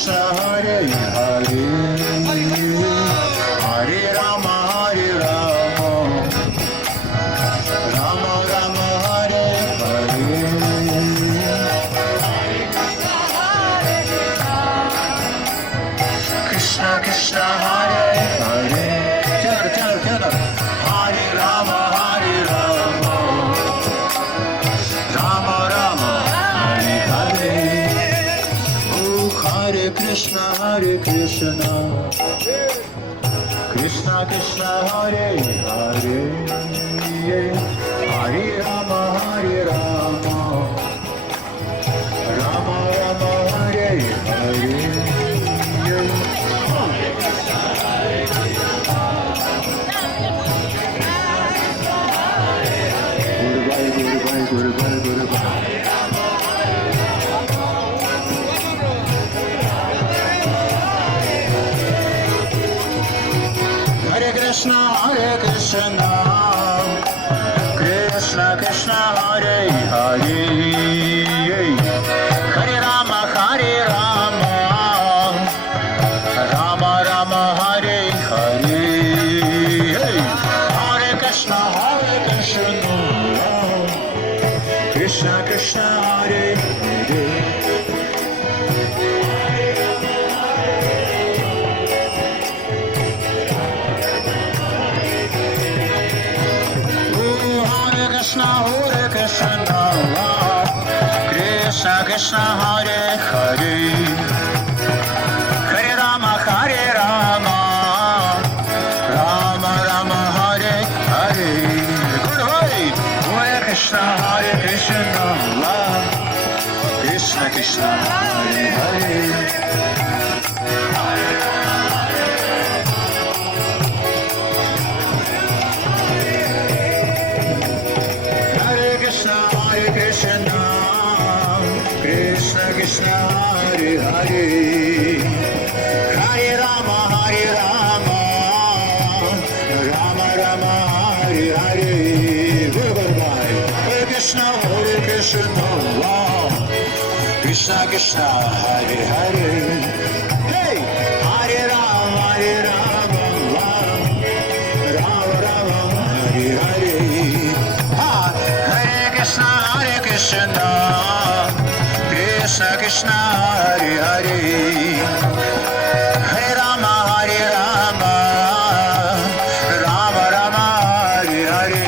Krishna Hare Hare Hare Rama Rama Rama Hare Hare Krishna Krishna Hare Hare Together Hare Rama Rama Rama Hare Hare Oh Hare Krishna Krishna Krishna Hare Hare Hare Rama Rama Rama Hare Hare Hare Krishna Krishna Krishna Hare Hare Hare Rama Rama Rama Hare Hare Hare Krishna Krishna Krishna Hare Hare Hare Krishna Krishna Krishna Hare Hare Hare Rama Rama Rama Hare Hare Good Hare Krishna Krishna Krishna Hare Hare Krishna Krishna Hare Hare Hare Rama Rama Rama Hare Hare Hare Krishna Krishna Krishna Hare Hare Hey Hare Rama Rama Rama Hare Hare Hare Krishna Krishna Krishna Hare Hare Hare Rama Rama Rama Hare Hare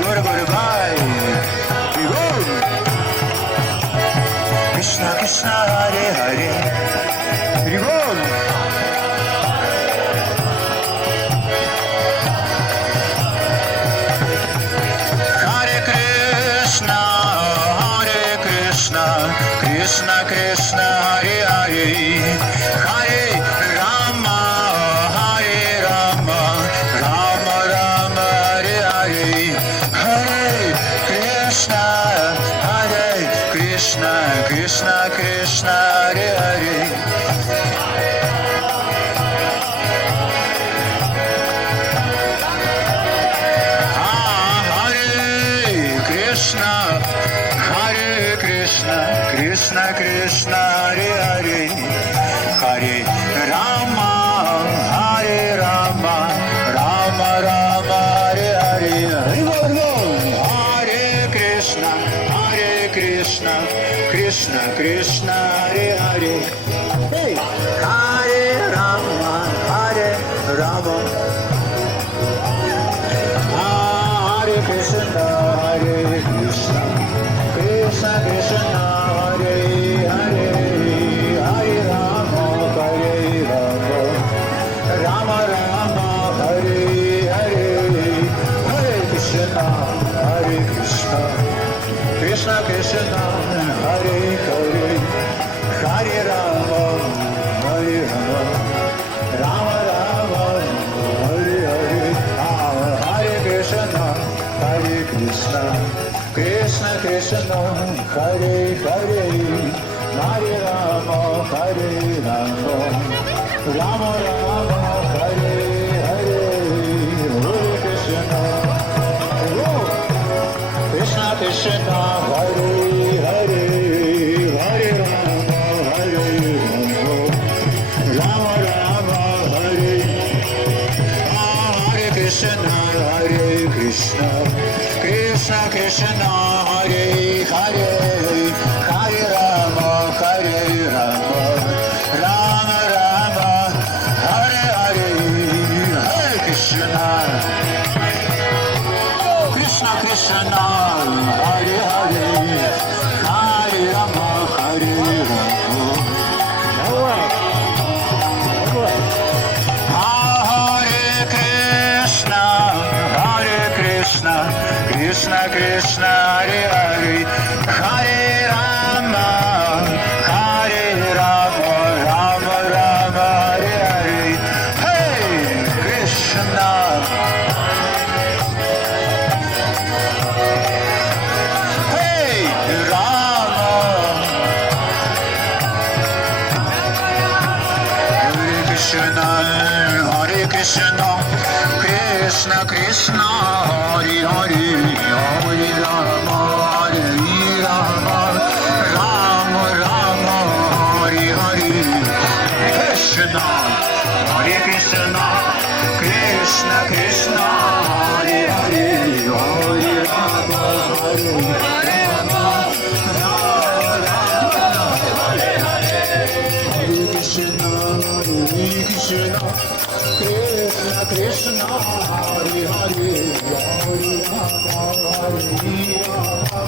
Guru Bhai Krishna Krishna Hare Hare Hare Bol Krishna Krishna Hare Hare Hare Rama Rama Rama Hare Hare Hare Krishna Krishna Krishna Hare Hare Krishna Krishna Hare Hare Hare Rama Rama Rama Hare Hare Hare Krishna Krishna Krishna Hare Hare Hey Hare Rama Hare Krishna Krishna Krishna Hare Hare Hare Rama Rama Rama Hare Hare Hare Krishna Krishna Krishna Hare Hare Hare Rama Rama Rama Hare Hare Hare Krishna Krishna Krishna Krishna Hare Hare Hare Rama Rama Rama Hare Hare Hare Krishna Krishna Krishna Hare Hare Hare Rama Rama Krishna, Krishna Krishna, Hare Hare, Hare Rama, Rama Rama, Hare Hare, Hare Krishna, Krishna Krishna, Hare Hare, Hare Rama, Hare Rama. Krishna Krishna Hare Hare Hare Rama Hare Rama Rama Rama Hare Hare Hey Krishna Hey Rama Hare Krishna Hare Krishna Krishna Krishna Hare Hare Hare Rama Hare Rama Rama Rama Hare Hare Krishna Hare Krishna Krishna Krishna Hare Hare Hare Rama Hare Rama Rama Rama Hare Hare Krishna Krishna Krishna Hare Hare Hare Rama Hare Rama